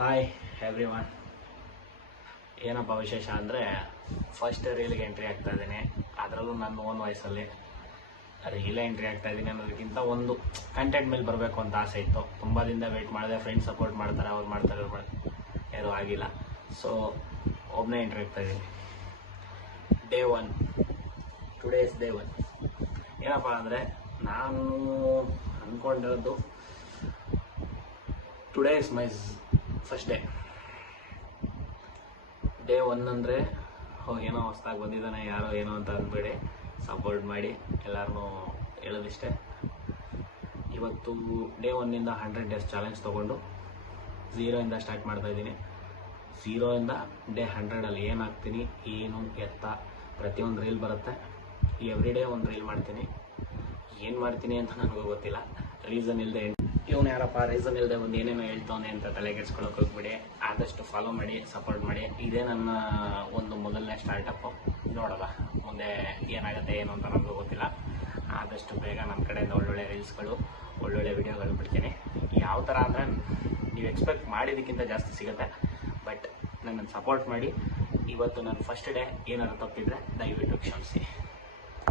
Hi everyone. ಏನಪ್ಪ ವಿಶೇಷ ಅಂದರೆ ಫಸ್ಟ್ ರೀಲ್ಗೆ ಎಂಟ್ರಿ ಆಗ್ತಾ ಇದ್ದೀನಿ. ಅದರಲ್ಲೂ ನನ್ನ ಓನ್ ವಾಯ್ಸಲ್ಲಿ ರೀಲೇ ಎಂಟ್ರಿ ಆಗ್ತಾ ಇದ್ದೀನಿ ಅನ್ನೋದಕ್ಕಿಂತ ಒಂದು ಕಂಟೆಂಟ್ ಮೇಲೆ ಬರಬೇಕು ಅಂತ ಆಸೆ ಇತ್ತು. ತುಂಬ ದಿನದ ವೆಯ್ಟ್ ಮಾಡಿದೆ. ಫ್ರೆಂಡ್ಸ್ ಸಪೋರ್ಟ್ ಮಾಡ್ತಾರೆ, ಅವ್ರು ಮಾಡ್ತಾರೆ, ಇವ್ರು ಮಾಡ್ತಾರೆ, ಏನೂ ಆಗಿಲ್ಲ. ಸೊ ಒಬ್ಬನೇ ಎಂಟ್ರಿ ಆಗ್ತಾ ಇದ್ದೀನಿ. Day 1, today is day 1. ಏನಪ್ಪ ಅಂದರೆ ನಾನು ಅಂದ್ಕೊಂಡಿರೋದು today is my first day 1 ಅಂದರೆ ಏನೋ ಹೊಸ್ದಾಗಿ ಬಂದಿದ್ದಾನೆ ಯಾರೋ ಏನೋ ಅಂತ ಅಂದ್ಬೇಡಿ, ಸಪೋರ್ಟ್ ಮಾಡಿ ಎಲ್ಲರನ್ನೂ ಹೇಳೋದಿಷ್ಟೇ. ಇವತ್ತು ಡೇ 1ಇಂದ 100 ಡೇಸ್ ಚಾಲೆಂಜ್ ತೊಗೊಂಡು 0ಇಂದ ಸ್ಟಾರ್ಟ್ ಮಾಡ್ತಾಯಿದ್ದೀನಿ. 0ಇಂದ ಡೇ 100ಅಲ್ಲಿ ಏನಾಗ್ತೀನಿ, ಏನು ಎತ್ತ ಪ್ರತಿಯೊಂದು ರೀಲ್ ಬರುತ್ತೆ. ಎವ್ರಿ ಡೇ ಒಂದು ರೀಲ್ ಮಾಡ್ತೀನಿ. ಏನು ಮಾಡ್ತೀನಿ ಅಂತ ನನಗೂ ಗೊತ್ತಿಲ್ಲ. ರೀಸನ್ ಇಲ್ಲದೆ ಇವನು ಯಾರಪ್ಪ ರೀಸನ್ ಇಲ್ಲದೆ ಒಂದು ಏನೇನೋ ಹೇಳ್ತಾನೆ ಅಂತ ತಲೆ ಕೆಡ್ಸ್ಕೊಳಕ್ಕೆ ಹೋಗ್ಬಿಡಿ. ಆದಷ್ಟು ಫಾಲೋ ಮಾಡಿ, ಸಪೋರ್ಟ್ ಮಾಡಿ. ಇದೇ ನನ್ನ ಒಂದು ಮೊದಲನೇ ಸ್ಟಾರ್ಟಪ್ಪು. ನೋಡೋಲ್ಲ ಮುಂದೆ ಏನಾಗುತ್ತೆ ಏನು ಅಂತ ನನಗೂ ಗೊತ್ತಿಲ್ಲ. ಆದಷ್ಟು ಬೇಗ ನನ್ನ ಕಡೆಯಿಂದ ಒಳ್ಳೊಳ್ಳೆ ರೀಲ್ಸ್ಗಳು, ಒಳ್ಳೊಳ್ಳೆ ವಿಡಿಯೋಗಳು ಬಿಡ್ತೀನಿ. ಯಾವ ಥರ ಅಂದರೆ ನೀವು ಎಕ್ಸ್ಪೆಕ್ಟ್ ಮಾಡಿದ್ದಕ್ಕಿಂತ ಜಾಸ್ತಿ ಸಿಗುತ್ತೆ. ಬಟ್ ನನ್ನನ್ನು ಸಪೋರ್ಟ್ ಮಾಡಿ. ಇವತ್ತು ನನ್ನ ಫಸ್ಟ್ ಡೇ ಏನಾದ್ರು ತಪ್ಪಿದರೆ ದಯವಿಟ್ಟು ಕ್ಷಮಿಸಿ.